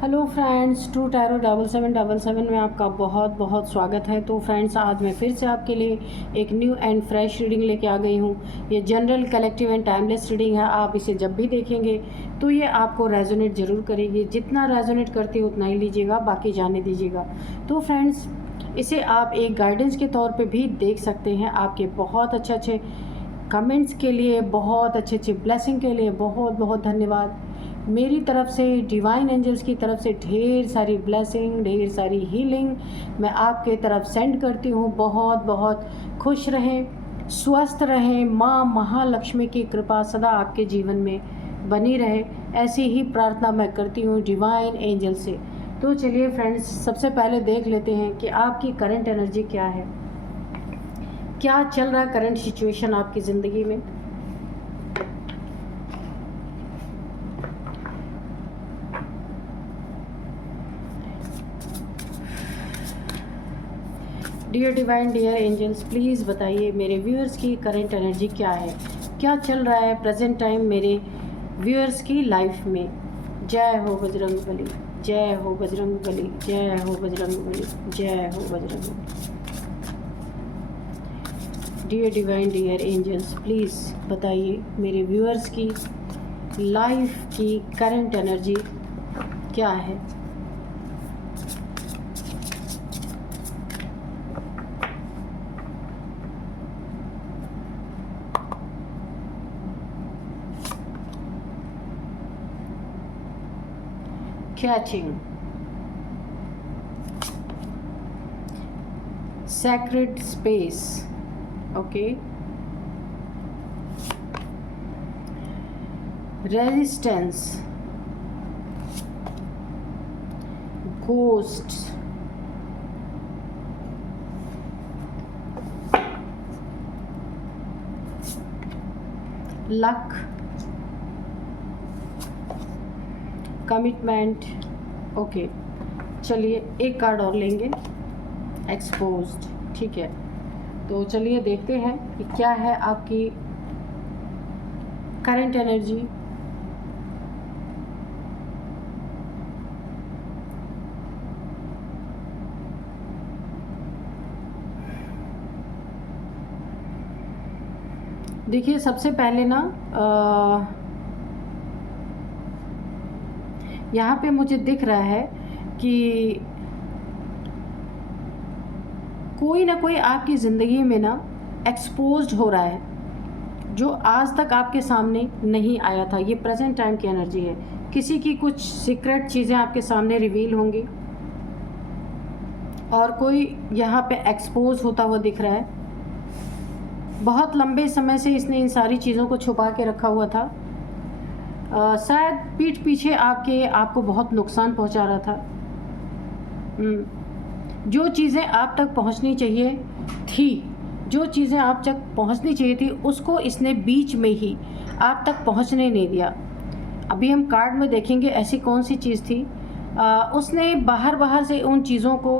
Hello friends, to tarot 7777 में आपका बहुत बहुत स्वागत है। तो फ्रेंड्स, आज मैं फिर से आपके लिए एक न्यू एंड फ्रेश रीडिंग लेके आ गई हूँ। ये general, collective and timeless reading है। आप इसे जब भी देखेंगे तो ये आपको रेजोनेट ज़रूर करेगी। जितना रेजोनेट करती है उतना ही लीजिएगा, बाकी जाने दीजिएगा। तो फ्रेंड्स, इसे आप एक गाइडेंस के तौर पे भी देख सकते हैं। आपके बहुत अच्छे अच्छे कमेंट्स के लिए, बहुत अच्छे अच्छे ब्लेसिंग के लिए बहुत बहुत धन्यवाद। मेरी तरफ से, डिवाइन एंजल्स की तरफ से ढेर सारी ब्लेसिंग, ढेर सारी हीलिंग मैं आपके तरफ सेंड करती हूँ। बहुत बहुत खुश रहें, स्वस्थ रहें। माँ महालक्ष्मी की कृपा सदा आपके जीवन में बनी रहे, ऐसी ही प्रार्थना मैं करती हूँ डिवाइन एंजल से। तो चलिए फ्रेंड्स, सबसे पहले देख लेते हैं कि आपकी करंट एनर्जी क्या है, क्या चल रहा है करंट सिचुएशन आपकी ज़िंदगी में। Dear divine, dear angels, please बताइए मेरे व्यूअर्स की करंट एनर्जी क्या है, क्या चल रहा है प्रेजेंट टाइम मेरे व्यूअर्स की लाइफ में। जय हो बजरंगबली, जय हो बजरंगबली, जय हो बजरंगबली, जय हो Bajrangbali. Dear divine, dear angels, please बताइए मेरे व्यूअर्स की लाइफ की करंट एनर्जी क्या है। Catching, sacred space, okay, resistance, ghosts, luck, commitment. Okay, चलिए एक कार्ड और लेंगे, एक्सपोज्ड। ठीक है, तो चलिए देखते हैं कि क्या है आपकी करंट एनर्जी। देखिए, सबसे पहले ना यहाँ पे मुझे दिख रहा है कि कोई ना कोई आपकी ज़िंदगी में ना एक्सपोज्ड हो रहा है, जो आज तक आपके सामने नहीं आया था। ये प्रेजेंट टाइम की एनर्जी है। किसी की कुछ सीक्रेट चीज़ें आपके सामने रिवील होंगी और कोई यहाँ पे एक्सपोज होता हुआ दिख रहा है। बहुत लंबे समय से इसने इन सारी चीज़ों को छुपा के रखा हुआ था। शायद पीठ पीछे आपको बहुत नुकसान पहुंचा रहा था। जो चीज़ें आप तक पहुंचनी चाहिए थी, जो चीज़ें आप तक पहुंचनी चाहिए थी, उसको इसने बीच में ही आप तक पहुंचने नहीं दिया। अभी हम कार्ड में देखेंगे ऐसी कौन सी चीज़ थी। उसने बाहर से उन चीज़ों को,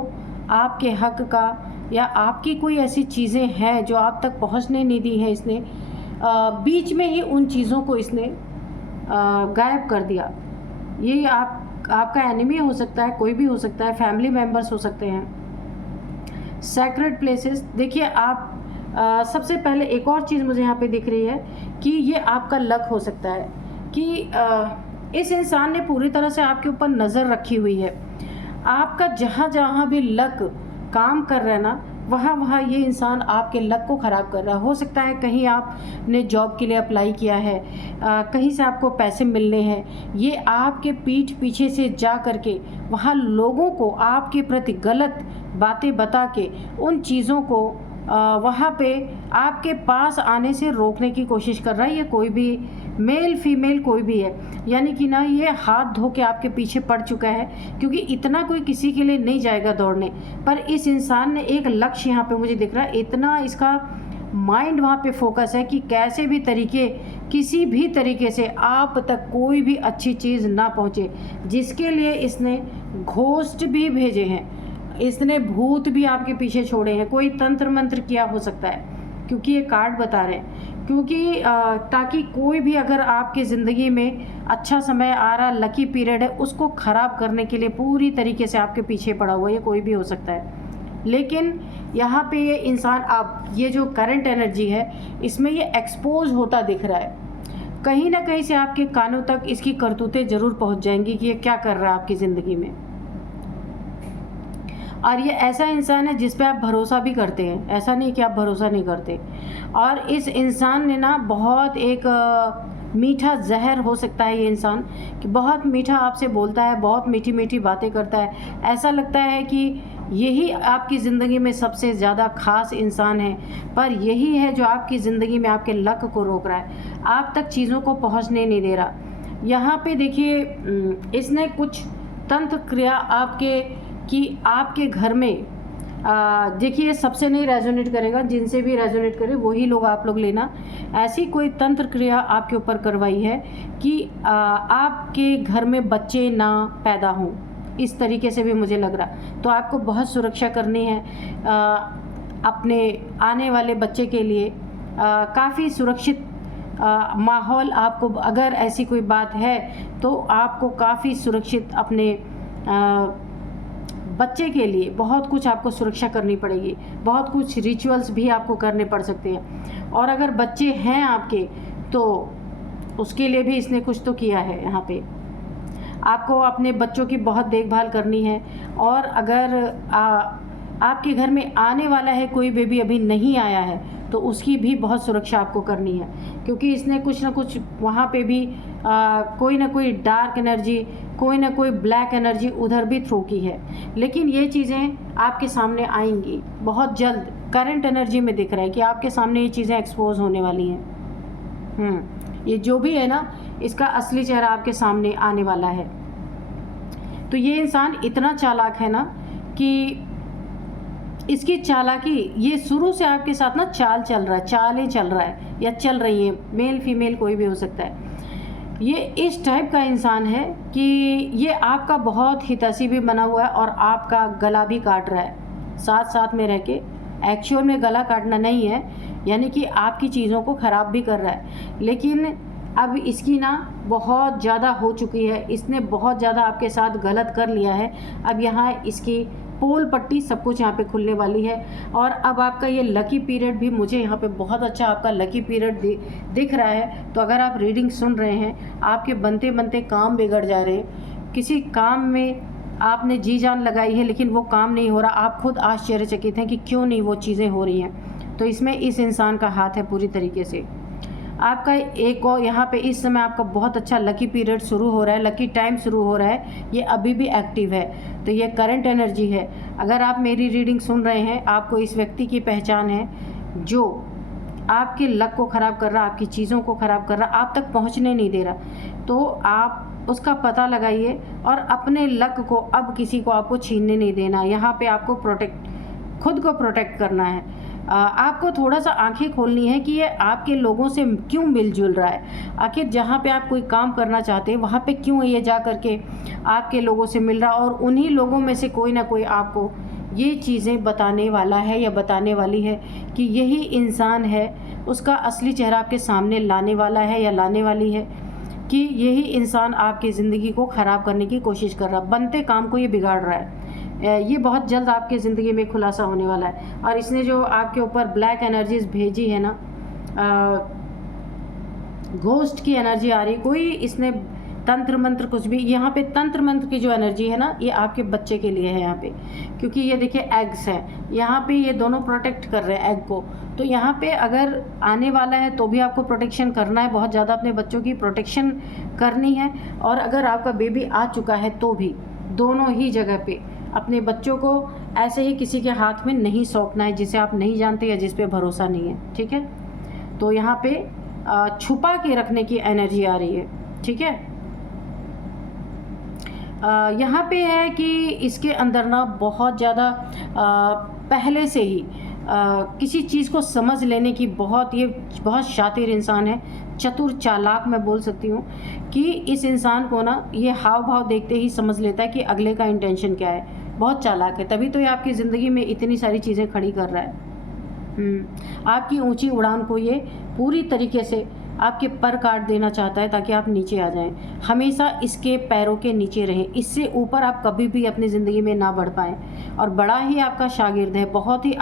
आपके हक का या आपकी कोई ऐसी चीज़ें हैं जो आप तक पहुंचने नहीं दी है, इसने बीच में ही उन चीज़ों को इसने गायब कर दिया। ये आपका एनिमी हो सकता है, कोई भी हो सकता है, फैमिली मेम्बर्स हो सकते हैं। सैक्रेड प्लेसेस, देखिए आप सबसे पहले एक और चीज़ मुझे यहाँ पे दिख रही है कि ये आपका लक हो सकता है कि इस इंसान ने पूरी तरह से आपके ऊपर नज़र रखी हुई है। आपका जहाँ जहाँ भी लक काम कर रहा है ना, वहाँ ये इंसान आपके लक को ख़राब कर रहा है। हो सकता है कहीं आपने जॉब के लिए अप्लाई किया है, कहीं से आपको पैसे मिलने हैं, ये आपके पीठ पीछे से जा करके वहाँ लोगों को आपके प्रति गलत बातें बता के उन चीज़ों को वहाँ पे आपके पास आने से रोकने की कोशिश कर रहा है। ये कोई भी मेल फीमेल कोई भी है, यानी कि ना ये हाथ धो के आपके पीछे पड़ चुका है, क्योंकि इतना कोई किसी के लिए नहीं जाएगा दौड़ने। पर इस इंसान ने एक लक्ष्य यहाँ पे मुझे दिख रहा है, इतना इसका माइंड वहाँ पे फोकस है कि कैसे भी तरीके, किसी भी तरीके से आप तक कोई भी अच्छी चीज़ ना पहुँचे, जिसके लिए इसने घोस्ट भी भेजे हैं, इसने भूत भी आपके पीछे छोड़े हैं। कोई तंत्र मंत्र किया हो सकता है, क्योंकि ये कार्ड बता रहे हैं, क्योंकि ताकि कोई भी अगर आपकी ज़िंदगी में अच्छा समय आ रहा, लकी पीरियड है, उसको ख़राब करने के लिए पूरी तरीके से आपके पीछे पड़ा हुआ है। ये कोई भी हो सकता है, लेकिन यहाँ पे ये इंसान, आप ये जो करंट एनर्जी है इसमें ये एक्सपोज होता दिख रहा है। कहीं ना कहीं से आपके कानों तक इसकी करतूतें ज़रूर पहुँच जाएंगी कि ये क्या कर रहा है आपकी ज़िंदगी में। और ये ऐसा इंसान है जिस पे आप भरोसा भी करते हैं, ऐसा नहीं कि आप भरोसा नहीं करते। और इस इंसान ने ना बहुत एक मीठा जहर हो सकता है ये इंसान, कि बहुत मीठा आपसे बोलता है, बहुत मीठी मीठी बातें करता है। ऐसा लगता है कि यही आपकी ज़िंदगी में सबसे ज़्यादा ख़ास इंसान है, पर यही है जो आपकी ज़िंदगी में आपके लक को रोक रहा है, आप तक चीज़ों को पहुंचने नहीं दे रहा। यहाँ पे देखिए, इसने कुछ तंत्र क्रिया आपके घर में, देखिए सबसे नहीं रेजोनेट करेगा, जिनसे भी रेजोनेट करे वही लोग आप लोग लेना। ऐसी कोई तंत्र क्रिया आपके ऊपर करवाई है कि आपके घर में बच्चे ना पैदा हों, इस तरीके से भी मुझे लग रहा। तो आपको बहुत सुरक्षा करनी है अपने आने वाले बच्चे के लिए। काफ़ी सुरक्षित माहौल आपको, अगर ऐसी कोई बात है तो आपको काफ़ी सुरक्षित अपने बच्चे के लिए बहुत कुछ आपको सुरक्षा करनी पड़ेगी, बहुत कुछ रिचुअल्स भी आपको करने पड़ सकते हैं। और अगर बच्चे हैं आपके तो उसके लिए भी इसने कुछ तो किया है। यहाँ पे आपको अपने बच्चों की बहुत देखभाल करनी है। और अगर आपके घर में आने वाला है कोई बेबी, अभी नहीं आया है, तो उसकी भी बहुत सुरक्षा आपको करनी है, क्योंकि इसने कुछ ना कुछ वहाँ पे भी कोई ना कोई डार्क एनर्जी, कोई ना कोई ब्लैक एनर्जी उधर भी थ्रो की है। लेकिन ये चीज़ें आपके सामने आएंगी बहुत जल्द। करंट एनर्जी में दिख रहा है कि आपके सामने ये चीज़ें एक्सपोज होने वाली हैं। ये जो भी है ना, इसका असली चेहरा आपके सामने आने वाला है। तो ये इंसान इतना चालाक है ना कि इसकी चालाकी, ये शुरू से आपके साथ ना चालें चल रहा है या चल रही है, मेल फीमेल कोई भी हो सकता है। ये इस टाइप का इंसान है कि ये आपका बहुत हितैषी भी बना हुआ है और आपका गला भी काट रहा है साथ साथ में रह के। एक्चुअल में गला काटना नहीं है, यानी कि आपकी चीज़ों को ख़राब भी कर रहा है। लेकिन अब इसकी ना बहुत ज़्यादा हो चुकी है, इसने बहुत ज़्यादा आपके साथ गलत कर लिया है। अब यहाँ इसकी पोल पट्टी सब कुछ यहाँ पे खुलने वाली है। और अब आपका ये लकी पीरियड भी, मुझे यहाँ पे बहुत अच्छा आपका लकी पीरियड दिख रहा है। तो अगर आप रीडिंग सुन रहे हैं, आपके बनते बनते काम बिगड़ जा रहे हैं, किसी काम में आपने जी जान लगाई है लेकिन वो काम नहीं हो रहा, आप खुद आश्चर्यचकित हैं कि क्यों नहीं वो चीज़ें हो रही हैं, तो इसमें इस इंसान का हाथ है पूरी तरीके से। आपका एक और यहाँ पे इस समय आपका बहुत अच्छा लकी पीरियड शुरू हो रहा है, लकी टाइम शुरू हो रहा है, ये अभी भी एक्टिव है। तो ये करंट एनर्जी है। अगर आप मेरी रीडिंग सुन रहे हैं, आपको इस व्यक्ति की पहचान है जो आपके लक को ख़राब कर रहा, आपकी चीज़ों को ख़राब कर रहा, आप तक पहुँचने नहीं दे रहा, तो आप उसका पता लगाइए और अपने लक को अब किसी को आपको छीनने नहीं देना। यहाँ पे आपको खुद को प्रोटेक्ट करना है। आपको थोड़ा सा आंखें खोलनी है कि ये आपके लोगों से क्यों मिलजुल रहा है। आखिर जहाँ पे आप कोई काम करना चाहते हैं वहाँ पे क्यों ये जा करके आपके लोगों से मिल रहा, और उन्हीं लोगों में से कोई ना कोई आपको ये चीज़ें बताने वाला है या बताने वाली है कि यही इंसान है, उसका असली चेहरा आपके सामने लाने वाला है या लाने वाली है, कि यही इंसान आपकी ज़िंदगी को ख़राब करने की कोशिश कर रहा, बनते काम को ये बिगाड़ रहा है। ये बहुत जल्द आपके ज़िंदगी में खुलासा होने वाला है। और इसने जो आपके ऊपर ब्लैक एनर्जीज भेजी है ना, घोस्ट की एनर्जी आ रही, कोई इसने तंत्र मंत्र कुछ भी, यहाँ पे तंत्र मंत्र की जो एनर्जी है ना, ये आपके बच्चे के लिए है यहाँ पे, क्योंकि ये देखिए एग्स हैं यहाँ पे, ये दोनों प्रोटेक्ट कर रहे हैं एग को। तो यहाँ पे अगर आने वाला है तो भी आपको प्रोटेक्शन करना है, बहुत ज़्यादा अपने बच्चों की प्रोटेक्शन करनी है। और अगर आपका बेबी आ चुका है तो भी दोनों ही जगह पे अपने बच्चों को ऐसे ही किसी के हाथ में नहीं सौंपना है जिसे आप नहीं जानते या जिस पे भरोसा नहीं है, ठीक है। तो यहाँ पे छुपा के रखने की एनर्जी आ रही है, ठीक है। यहाँ पे है कि इसके अंदर ना बहुत ज़्यादा पहले से ही किसी चीज़ को समझ लेने की ये बहुत शातिर इंसान है, चतुर चालाक मैं बोल सकती हूँ, कि इस इंसान को ना ये हाव भाव देखते ही समझ लेता है कि अगले का इंटेंशन क्या है। बहुत चालाक है, तभी तो ये आपकी ज़िंदगी में इतनी सारी चीज़ें खड़ी कर रहा है। आपकी ऊंची उड़ान को ये पूरी तरीके से आपके पर काट देना चाहता है ताकि आप नीचे आ जाएं। हमेशा इसके पैरों के नीचे रहें, इससे ऊपर आप कभी भी अपनी ज़िंदगी में ना बढ़ पाएँ। और बड़ा ही आपका शागिर्द है, बहुत ही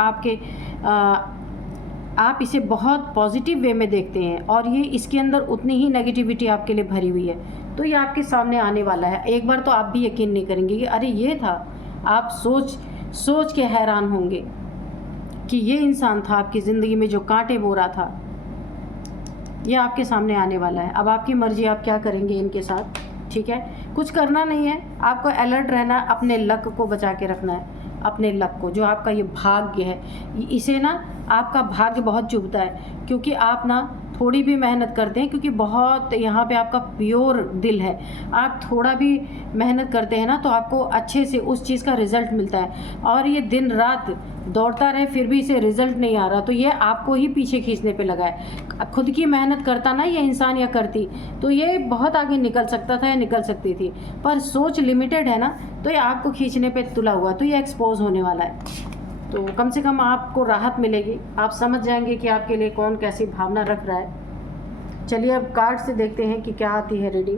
आप इसे बहुत पॉजिटिव वे में देखते हैं और ये इसके अंदर उतनी ही नेगेटिविटी आपके लिए भरी हुई है। तो ये आपके सामने आने वाला है। एक बार तो आप भी यकीन नहीं करेंगे कि अरे ये था। आप सोच के हैरान होंगे कि ये इंसान था आपकी ज़िंदगी में जो कांटे बो रहा था। ये आपके सामने आने वाला है। अब आपकी मर्ज़ी, आप क्या करेंगे इनके साथ। ठीक है, कुछ करना नहीं है, आपको अलर्ट रहना है, अपने लक को बचा के रखना है। अपने लक को, जो आपका ये भाग्य है, इसे ना आपका भाग्य बहुत चुभता है, क्योंकि आप ना थोड़ी भी मेहनत करते हैं, क्योंकि बहुत यहाँ पे आपका प्योर दिल है। आप थोड़ा भी मेहनत करते हैं ना तो आपको अच्छे से उस चीज़ का रिज़ल्ट मिलता है। और ये दिन रात दौड़ता रहे फिर भी इसे रिज़ल्ट नहीं आ रहा, तो ये आपको ही पीछे खींचने पे लगा है। खुद की मेहनत करता ना ये इंसान या करती, तो ये बहुत आगे निकल सकता था या निकल सकती थी, पर सोच लिमिटेड है ना, तो ये आपको खींचने पे तुला हुआ, तो ये एक्सपोज होने वाला है। तो कम से कम आपको राहत मिलेगी, आप समझ जाएंगे कि आपके लिए कौन कैसी भावना रख रहा है। चलिए अब कार्ड से देखते हैं कि क्या आती है रीडिंग।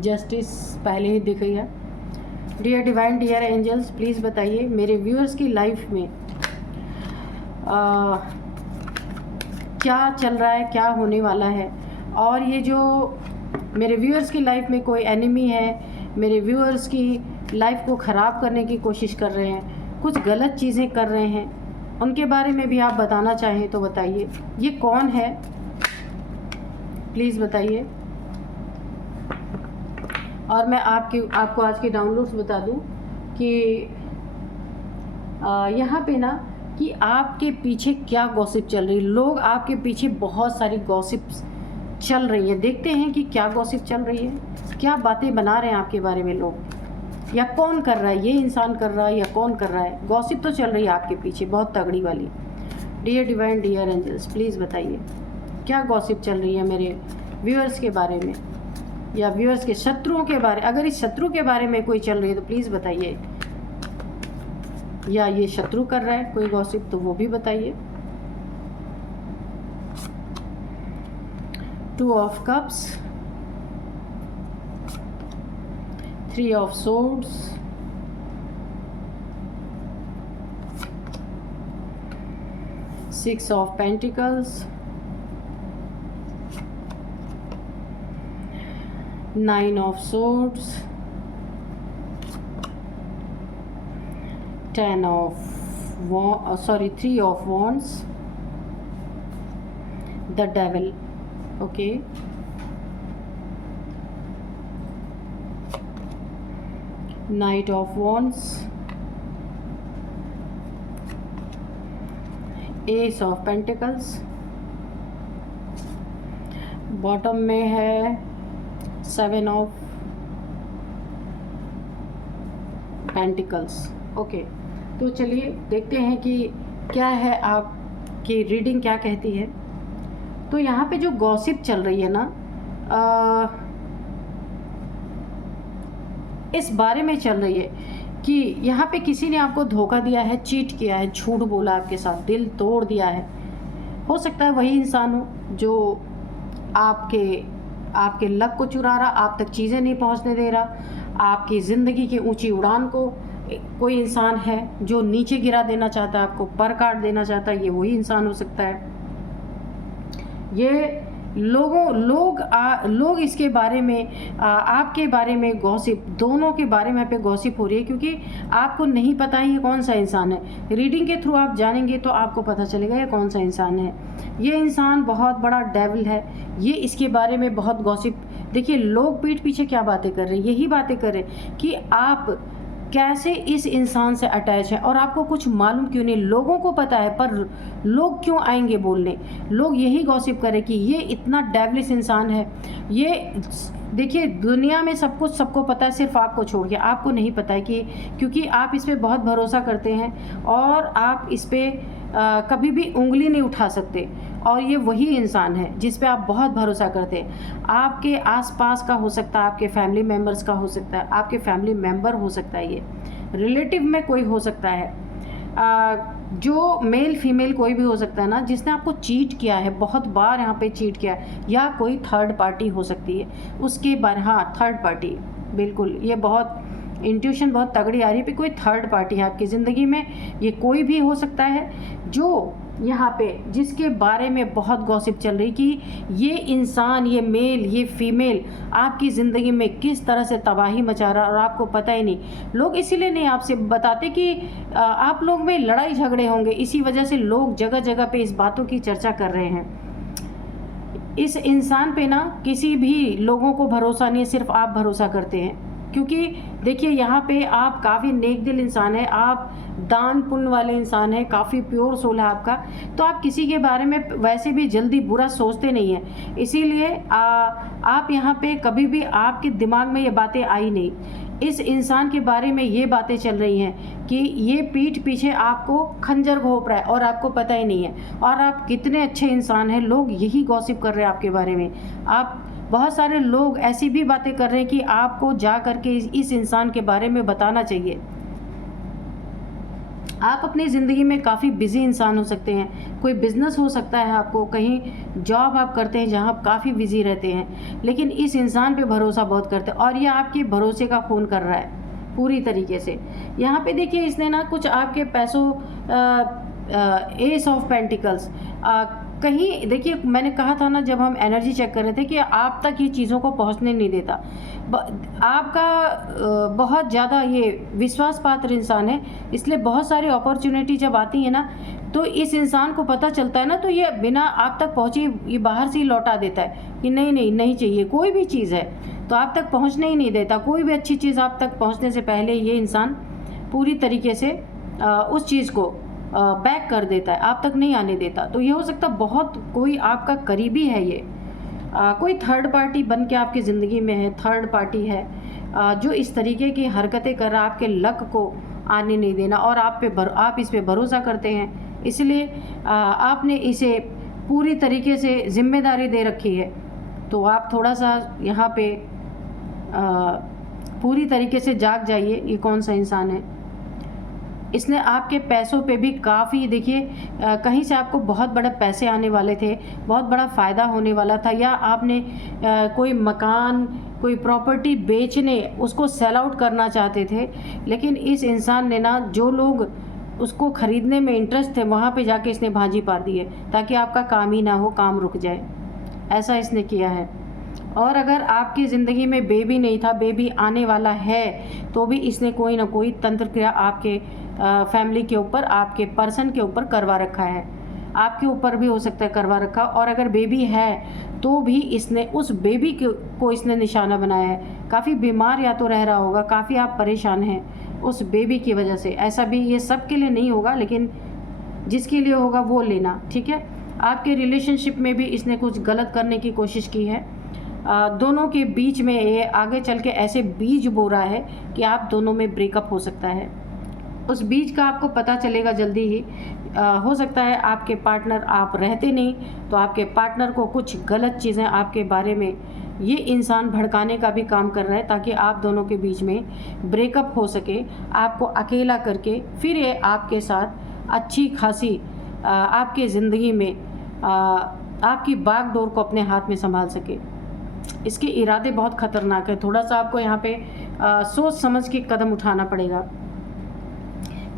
जस्टिस पहले ही दिख गई है। Dear divine, dear angels, please बताइए मेरे व्यूअर्स की लाइफ में क्या चल रहा है, क्या होने वाला है। और ये जो मेरे व्यूअर्स की लाइफ में कोई एनिमी है, मेरे व्यूअर्स की लाइफ को ख़राब करने की कोशिश कर रहे हैं, कुछ गलत चीज़ें कर रहे हैं, उनके बारे में भी आप बताना चाहें तो बताइए। ये कौन है, प्लीज़ बताइए। और मैं आपको आज के डाउनलोड्स बता दूं कि यहाँ पे ना कि आपके पीछे क्या गॉसिप चल रही है। लोग आपके पीछे बहुत सारी गॉसिप्स चल रही है। देखते हैं कि क्या गॉसिप चल रही है, क्या बातें बना रहे हैं आपके बारे में लोग, या कौन कर रहा है, ये इंसान कर रहा है या कौन कर रहा है। गॉसिप तो चल रही है आपके पीछे बहुत तगड़ी वाली। Dear divine, dear angels, please बताइए क्या गॉसिप चल रही है मेरे व्यूअर्स के बारे में, या व्यूअर्स के शत्रुओं के बारे। अगर इस शत्रु के बारे में कोई चल रही है तो प्लीज़ बताइए, या ये शत्रु कर रहा है कोई गॉसिप तो वो भी बताइए। 2 of cups, 3 of swords, 6 of pentacles, 9 of swords, 3 of wands, the devil, okay, Knight of wands, Ace of pentacles, bottom में है 7 of pentacles, ओके। तो चलिए देखते हैं कि क्या है, आपकी रीडिंग क्या कहती है। तो यहाँ पे जो गॉसिप चल रही है ना, इस बारे में चल रही है कि यहाँ पे किसी ने आपको धोखा दिया है, चीट किया है, झूठ बोला आपके साथ, दिल तोड़ दिया है। हो सकता है वही इंसान हो जो आपके लक को चुरा रहा, आप तक चीज़ें नहीं पहुँचने दे रहा, आपकी ज़िंदगी की ऊंची उड़ान को कोई इंसान है जो नीचे गिरा देना चाहता है, आपको पर काट देना चाहता है। ये वही इंसान हो सकता है। ये लोग इसके बारे में, आपके बारे में गॉसिप, दोनों के बारे में पे गॉसिप हो रही है, क्योंकि आपको नहीं पता है ये कौन सा इंसान है। रीडिंग के थ्रू आप जानेंगे तो आपको पता चलेगा ये कौन सा इंसान है। ये इंसान बहुत बड़ा डेविल है। ये इसके बारे में बहुत गॉसिप, देखिए लोग पीठ पीछे क्या बातें कर रहे हैं, यही बातें कर रहे हैं कि आप कैसे इस इंसान से अटैच है और आपको कुछ मालूम क्यों नहीं। लोगों को पता है पर लोग क्यों आएंगे बोलने। लोग यही गॉसिप करें कि ये इतना डेविलिश इंसान है। ये देखिए दुनिया में सब कुछ सबको पता है, सिर्फ आपको छोड़ के आपको नहीं पता है कि, क्योंकि आप इस पर बहुत भरोसा करते हैं और आप इस पर कभी भी उंगली नहीं उठा सकते। और ये वही इंसान है जिस पे आप बहुत भरोसा करते हैं। आपके आसपास का हो सकता है, आपके फैमिली मेम्बर्स का हो सकता है, आपके फैमिली मेम्बर हो सकता है, ये रिलेटिव में कोई हो सकता है, जो मेल फीमेल कोई भी हो सकता है ना, जिसने आपको चीट किया है, बहुत बार यहाँ पे चीट किया है, या कोई थर्ड पार्टी हो सकती है उसके बारे। हाँ, थर्ड पार्टी, बिल्कुल, ये बहुत इंट्यूशन बहुत तगड़ी आ रही है। कोई थर्ड पार्टी है आपकी ज़िंदगी में, ये कोई भी हो सकता है जो यहाँ पे जिसके बारे में बहुत गॉसिप चल रही कि ये इंसान, ये मेल, ये फीमेल आपकी ज़िंदगी में किस तरह से तबाही मचा रहा है और आपको पता ही नहीं। लोग इसीलिए नहीं आपसे बताते कि आप लोग में लड़ाई झगड़े होंगे, इसी वजह से लोग जगह जगह पे इस बातों की चर्चा कर रहे हैं। इस इंसान पे ना किसी भी लोगों को भरोसा नहीं है, सिर्फ आप भरोसा करते हैं। क्योंकि देखिए यहाँ पे आप काफ़ी नेक दिल इंसान है, आप दान पुण्य वाले इंसान है, काफ़ी प्योर सोल है आपका, तो आप किसी के बारे में वैसे भी जल्दी बुरा सोचते नहीं हैं। इसीलिए आप यहाँ पे कभी भी आपके दिमाग में ये बातें आई नहीं। इस इंसान के बारे में ये बातें चल रही हैं कि ये पीठ पीछे आपको खंजर घोंप रहा है और आपको पता ही नहीं है, और आप कितने अच्छे इंसान हैं, लोग यही गॉसिप कर रहे हैं आपके बारे में। आप बहुत सारे लोग ऐसी भी बातें कर रहे हैं कि आपको जा करके इस इंसान के बारे में बताना चाहिए। आप अपनी ज़िंदगी में काफ़ी बिजी इंसान हो सकते हैं, कोई बिज़नेस हो सकता है आपको, कहीं जॉब आप करते हैं जहां आप काफ़ी बिजी रहते हैं, लेकिन इस इंसान पे भरोसा बहुत करते हैं और ये आपके भरोसे का खून कर रहा है पूरी तरीके से। यहाँ पे देखिए इसने ना कुछ आपके पैसों, एस ऑफ पेंटिकल्स, कहीं देखिए मैंने कहा था ना जब हम एनर्जी चेक कर रहे थे कि आप तक ये चीज़ों को पहुंचने नहीं देता। आपका बहुत ज़्यादा ये विश्वास पात्र इंसान है, इसलिए बहुत सारी अपॉर्चुनिटी जब आती है ना तो इस इंसान को पता चलता है ना, तो ये बिना आप तक पहुँचे ये बाहर से ही लौटा देता है कि नहीं नहीं नहीं चाहिए, कोई भी चीज़ है तो आप तक पहुँचने ही नहीं देता। कोई भी अच्छी चीज़ आप तक पहुँचने से पहले ये इंसान पूरी तरीके से उस चीज़ को बैक कर देता है, आप तक नहीं आने देता। तो ये हो सकता बहुत कोई आपका करीबी है, ये कोई थर्ड पार्टी बन के आपकी ज़िंदगी में है, थर्ड पार्टी है जो इस तरीके की हरकतें कर रहा है, आपके लक को आने नहीं देना, और आप इस पे भरोसा करते हैं, इसलिए आपने इसे पूरी तरीके से जिम्मेदारी दे रखी है। तो आप थोड़ा सा यहाँ पे पूरी तरीके से जाग जाइए, ये कौन सा इंसान है। इसने आपके पैसों पे भी काफ़ी, देखिए कहीं से आपको बहुत बड़े पैसे आने वाले थे, बहुत बड़ा फ़ायदा होने वाला था, या आपने कोई मकान, कोई प्रॉपर्टी बेचने, उसको सेल आउट करना चाहते थे, लेकिन इस इंसान ने ना, जो लोग उसको ख़रीदने में इंटरेस्ट थे वहाँ पे जाके इसने भाजी पार दी है ताकि आपका काम ही ना हो, काम रुक जाए, ऐसा इसने किया है। और अगर आपकी ज़िंदगी में बेबी नहीं था, बेबी आने वाला है, तो भी इसने कोई ना कोई तंत्र क्रिया आपके फैमिली के ऊपर, आपके पर्सन के ऊपर करवा रखा है, आपके ऊपर भी हो सकता है करवा रखा। और अगर बेबी है तो भी इसने उस बेबी को इसने निशाना बनाया है। काफ़ी बीमार या तो रह रहा होगा, काफ़ी आप परेशान हैं उस बेबी की वजह से। ऐसा भी ये सब के लिए नहीं होगा, लेकिन जिसके लिए होगा वो लेना, ठीक है। आपके रिलेशनशिप में भी इसने कुछ गलत करने की कोशिश की है, दोनों के बीच में ये आगे चल के ऐसे बीज बो रहा है कि आप दोनों में ब्रेकअप हो सकता है। उस बीज का आपको पता चलेगा जल्दी ही। हो सकता है आपके पार्टनर, आप रहते नहीं तो आपके पार्टनर को कुछ गलत चीज़ें आपके बारे में ये इंसान भड़काने का भी काम कर रहा है ताकि आप दोनों के बीच में ब्रेकअप हो सके, आपको अकेला करके फिर ये आपके साथ अच्छी खासी आपके ज़िंदगी में आपकी बागडोर को अपने हाथ में संभाल सके। इसके इरादे बहुत ख़तरनाक है, थोड़ा सा आपको यहाँ पे सोच समझ के कदम उठाना पड़ेगा।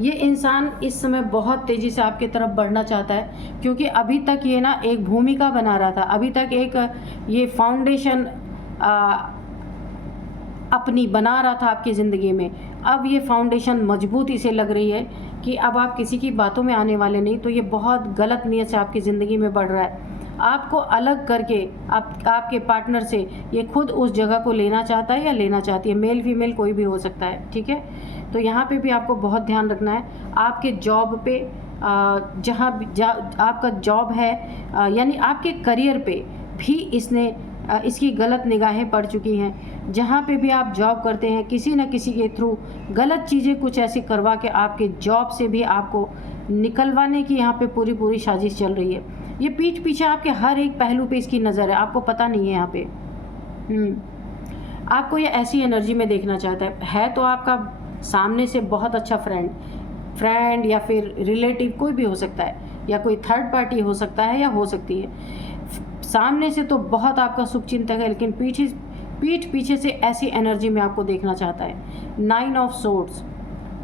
ये इंसान इस समय बहुत तेज़ी से आपकी तरफ बढ़ना चाहता है, क्योंकि अभी तक ये ना एक भूमिका बना रहा था, अभी तक एक ये फाउंडेशन अपनी बना रहा था आपकी ज़िंदगी में। अब ये फाउंडेशन मजबूत इसे लग रही है कि अब आप किसी की बातों में आने वाले नहीं, तो ये बहुत गलत नीयत से आपकी ज़िंदगी में बढ़ रहा है। आपको अलग करके आपके पार्टनर से ये खुद उस जगह को लेना चाहता है या लेना चाहती है, मेल फीमेल कोई भी हो सकता है, ठीक है। तो यहाँ पे भी आपको बहुत ध्यान रखना है। आपके जॉब पे जहाँ आपका जॉब है, यानी आपके करियर पे भी इसकी गलत निगाहें पड़ चुकी हैं। जहाँ पे भी आप जॉब करते हैं, किसी न किसी के थ्रू गलत चीज़ें कुछ ऐसी करवा के आपके जॉब से भी आपको निकलवाने की यहाँ पे पूरी साजिश चल रही है। ये पीठ पीछे आपके हर एक पहलू पे इसकी नज़र है, आपको पता नहीं है यहाँ पे। आपको ये ऐसी एनर्जी में देखना चाहता है तो आपका सामने से बहुत अच्छा फ्रेंड या फिर रिलेटिव कोई भी हो सकता है, या कोई थर्ड पार्टी हो सकता है या हो सकती है। सामने से तो बहुत आपका शुभचिंतक है, लेकिन पीठ पीछे से ऐसी एनर्जी में आपको देखना चाहता है। 9 ऑफ सोर्ड्स,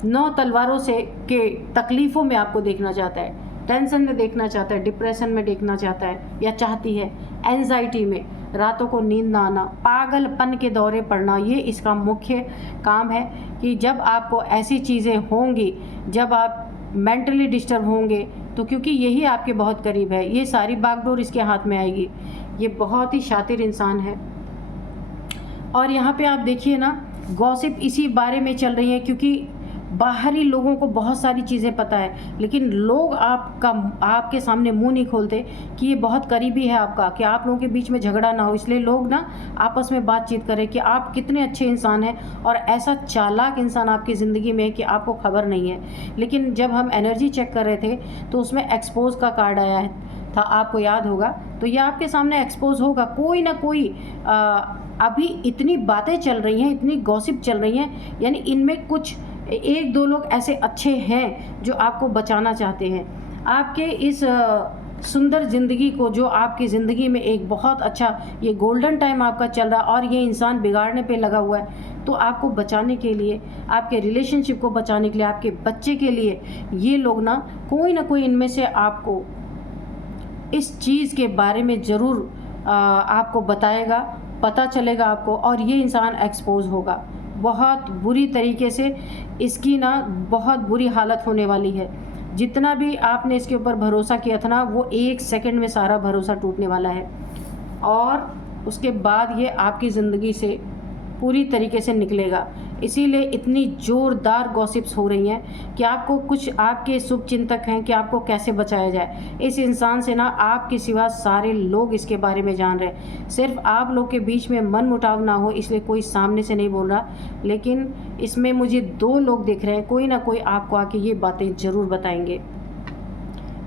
9 तलवारों से के तकलीफ़ों में आपको देखना चाहता है, टेंशन में देखना चाहता है, डिप्रेशन में देखना चाहता है या चाहती है, एंजाइटी में, रातों को नींद ना आना, पागलपन के दौरे पड़ना। ये इसका मुख्य काम है कि जब आपको ऐसी चीज़ें होंगी, जब आप मेंटली डिस्टर्ब होंगे, तो क्योंकि यही आपके बहुत करीब है, ये सारी बागडोर इसके हाथ में आएगी। ये बहुत ही शातिर इंसान है। और यहाँ पे आप देखिए ना, गॉसिप इसी बारे में चल रही है, क्योंकि बाहरी लोगों को बहुत सारी चीज़ें पता है, लेकिन लोग आपके सामने मुंह नहीं खोलते कि ये बहुत करीबी है आपका, कि आप लोगों के बीच में झगड़ा ना हो। इसलिए लोग ना आपस में बातचीत करें कि आप कितने अच्छे इंसान हैं, और ऐसा चालाक इंसान आपकी ज़िंदगी में है कि आपको खबर नहीं है। लेकिन जब हम एनर्जी चेक कर रहे थे तो उसमें एक्सपोज का कार्ड आया था, आपको याद होगा। तो ये आपके सामने एक्सपोज होगा, कोई ना कोई अभी इतनी बातें चल रही हैं, इतनी गॉसिप चल रही हैं, यानी इनमें कुछ 1-2 लोग ऐसे अच्छे हैं जो आपको बचाना चाहते हैं। आपके इस सुंदर ज़िंदगी को, जो आपकी ज़िंदगी में एक बहुत अच्छा ये गोल्डन टाइम आपका चल रहा है, और ये इंसान बिगाड़ने पे लगा हुआ है, तो आपको बचाने के लिए, आपके रिलेशनशिप को बचाने के लिए, आपके बच्चे के लिए, ये लोग ना कोई इनमें से आपको इस चीज़ के बारे में ज़रूर आपको बताएगा, पता चलेगा आपको, और ये इंसान एक्सपोज होगा बहुत बुरी तरीके से। इसकी ना बहुत बुरी हालत होने वाली है। जितना भी आपने इसके ऊपर भरोसा किया था ना, वो 1 सेकंड में सारा भरोसा टूटने वाला है, और उसके बाद ये आपकी ज़िंदगी से पूरी तरीके से निकलेगा। इसीलिए इतनी ज़ोरदार गॉसिप्स हो रही हैं कि आपको, कुछ आपके शुभचिंतक हैं कि आपको कैसे बचाया जाए। इस इंसान से ना आपके सिवा सारे लोग इसके बारे में जान रहे हैं। सिर्फ आप लोग के बीच में मन मुटाव ना हो, इसलिए कोई सामने से नहीं बोल रहा, लेकिन इसमें मुझे 2 लोग दिख रहे हैं, कोई ना कोई आपको आके ये बातें ज़रूर बताएंगे।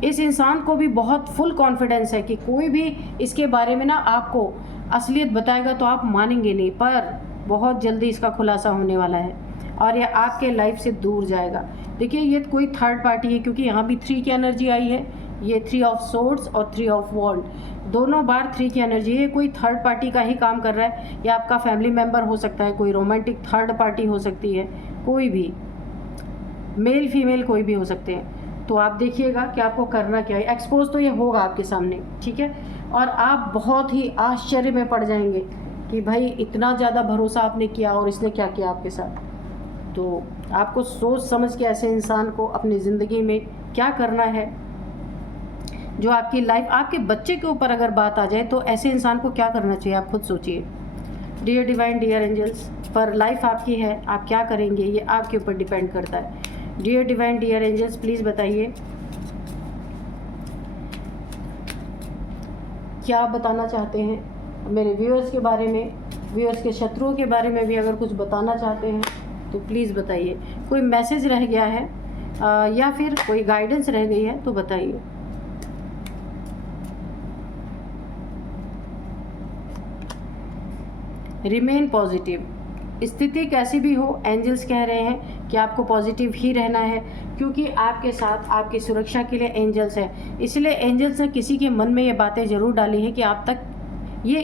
इस इंसान को भी बहुत फुल कॉन्फिडेंस है कि कोई भी इसके बारे में ना आपको असलियत बताएगा तो आप मानेंगे नहीं, पर बहुत जल्दी इसका खुलासा होने वाला है, और ये आपके लाइफ से दूर जाएगा। देखिए, ये कोई थर्ड पार्टी है, क्योंकि यहाँ भी 3 की एनर्जी आई है। ये 3 ऑफ सोर्ड्स और 3 ऑफ वॉन्ड, दोनों बार 3 की एनर्जी है। कोई थर्ड पार्टी का ही काम कर रहा है, या आपका फैमिली मेम्बर हो सकता है, कोई रोमांटिक थर्ड पार्टी हो सकती है, कोई भी मेल फीमेल कोई भी हो सकते हैं। तो आप देखिएगा कि आपको करना क्या है। एक्सपोज तो ये होगा आपके सामने, ठीक है, और आप बहुत ही आश्चर्य में पड़ जाएंगे कि भाई इतना ज़्यादा भरोसा आपने किया और इसने क्या किया आपके साथ। तो आपको सोच समझ के ऐसे इंसान को अपनी ज़िंदगी में क्या करना है, जो आपकी लाइफ, आपके बच्चे के ऊपर अगर बात आ जाए तो ऐसे इंसान को क्या करना चाहिए, आप खुद सोचिए। डियर डिवाइन, डियर एंजल्स, पर लाइफ आपकी है, आप क्या करेंगे ये आपके ऊपर डिपेंड करता है। Dear divine, dear angels, please बताइए क्या आप बताना चाहते हैं मेरे व्यूअर्स के बारे में, व्यूअर्स के शत्रुओं के बारे में भी अगर कुछ बताना चाहते हैं तो प्लीज़ बताइए। कोई मैसेज रह गया है या फिर कोई गाइडेंस रह गई है तो बताइए। रिमेन पॉजिटिव, स्थिति कैसी भी हो, एंजल्स कह रहे हैं कि आपको पॉजिटिव ही रहना है, क्योंकि आपके साथ आपकी सुरक्षा के लिए एंजल्स हैं। इसलिए एंजल्स ने किसी के मन में ये बातें ज़रूर डाली हैं कि आप तक ये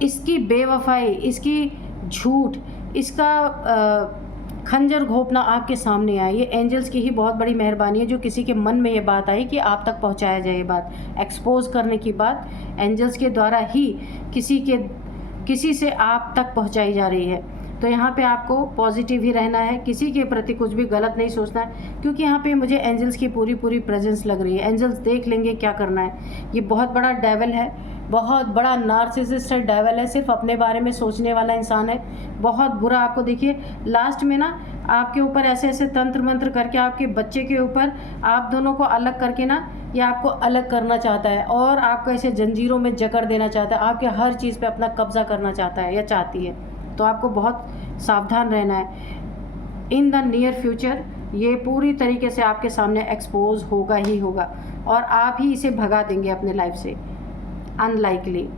इसकी बेवफाई, इसकी झूठ, इसका खंजर घोंपना आपके सामने आए। ये एंजल्स की ही बहुत बड़ी मेहरबानी है जो किसी के मन में ये बात आई कि आप तक पहुंचाया जाए। ये बात एक्सपोज करने की बात एंजल्स के द्वारा ही किसी से आप तक पहुंचाई जा रही है। तो यहाँ पे आपको पॉजिटिव ही रहना है, किसी के प्रति कुछ भी गलत नहीं सोचना है, क्योंकि यहाँ पे मुझे एंजल्स की पूरी प्रेजेंस लग रही है। एंजल्स देख लेंगे क्या करना है। ये बहुत बड़ा डेविल है, बहुत बड़ा नार्सिसिस्ट है, डेविल है, सिर्फ अपने बारे में सोचने वाला इंसान है, बहुत बुरा। आपको देखिए लास्ट में ना आपके ऊपर ऐसे ऐसे तंत्र मंत्र करके आपके बच्चे के ऊपर आप दोनों को अलग करके ना ये आपको अलग करना चाहता है और आपको ऐसे जंजीरों में जकड़ देना चाहता है, आपके हर चीज़ पे अपना कब्जा करना चाहता है या चाहती है। तो आपको बहुत सावधान रहना है। इन द नियर फ्यूचर ये पूरी तरीके से आपके सामने एक्सपोज होगा ही होगा और आप ही इसे भगा देंगे अपने लाइफ से, अनलाइकली।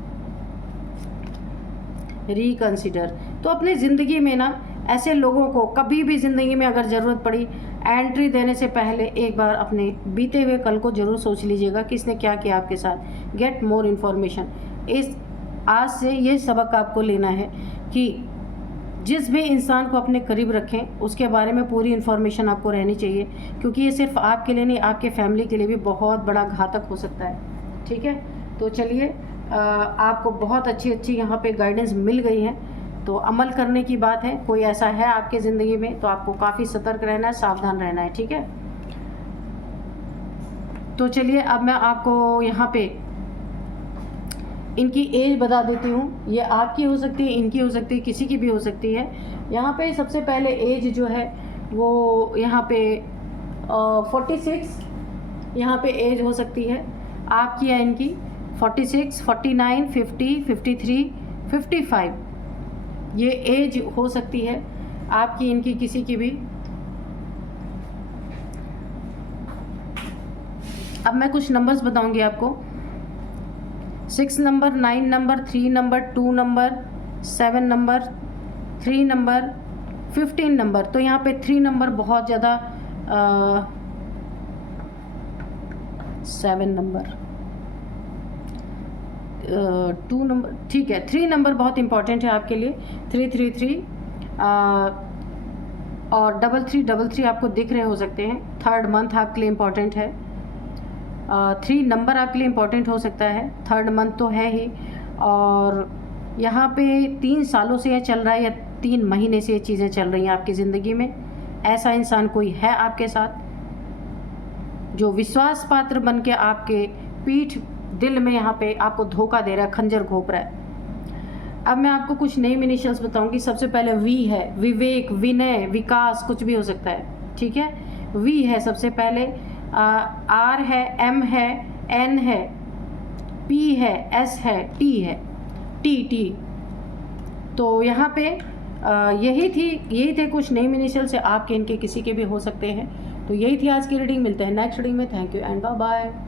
रिकंसिडर, तो अपनी ज़िंदगी में ना ऐसे लोगों को कभी भी ज़िंदगी में अगर ज़रूरत पड़ी, एंट्री देने से पहले एक बार अपने बीते हुए कल को ज़रूर सोच लीजिएगा कि इसने क्या किया आपके साथ। Get more information. इस आज से ये सबक आपको लेना है कि जिस भी इंसान को अपने करीब रखें उसके बारे में पूरी इन्फॉर्मेशन आपको रहनी चाहिए, क्योंकि ये सिर्फ आपके लिए नहीं, आपके फैमिली के लिए भी बहुत बड़ा घातक हो सकता है। ठीक है, तो चलिए आपको बहुत अच्छी यहाँ पे गाइडेंस मिल गई है, तो अमल करने की बात है। कोई ऐसा है आपके ज़िंदगी में तो आपको काफ़ी सतर्क रहना है, सावधान रहना है। ठीक है, तो चलिए अब मैं आपको यहाँ पे इनकी एज बता देती हूँ। ये आपकी हो सकती है, इनकी हो सकती है, किसी की भी हो सकती है। यहाँ पे सबसे पहले एज जो है वो यहाँ पे 46 यहाँ पे एज हो सकती है आपकी या इनकी। 46, 49, 50, 53, 55 ये एज हो सकती है आपकी, इनकी, किसी की भी। अब मैं कुछ नंबर्स बताऊंगी आपको। 6 number, 9 number, 3 number, 2 number, 7 number, 3 number, 15 number. तो यहाँ पे 3 नंबर बहुत ज़्यादा, 7 नंबर, 2 नंबर, ठीक है। 3 नंबर बहुत इंपॉर्टेंट है आपके लिए। 333 और 3333 आपको दिख रहे हो सकते हैं। 3rd मंथ आपके लिए इम्पॉर्टेंट है। 3 नंबर आपके लिए इम्पॉर्टेंट हो सकता है। 3rd मंथ तो है ही, और यहाँ पे 3 सालों से ये चल रहा है या 3 महीने से ये चीज़ें चल रही हैं आपकी ज़िंदगी में। ऐसा इंसान कोई है आपके साथ जो विश्वास पात्र बन के आपके पीठ दिल में यहाँ पे आपको धोखा दे रहा है, खंजर घोंप रहा है। अब मैं आपको कुछ नेम इनिशियल्स बताऊंगी। सबसे पहले वी है, विवेक, विनय, विकास, कुछ भी हो सकता है। ठीक है, वी है सबसे पहले। आर है, एम है, एन है, पी है, एस है, टी है, टी। तो यहाँ पे यही थे कुछ नेम इनिशियल से आपके, इनके, किसी के भी हो सकते हैं। तो यही थी आज की रीडिंग। मिलते हैं नेक्स्ट रीडिंग में। Thank you and bye bye.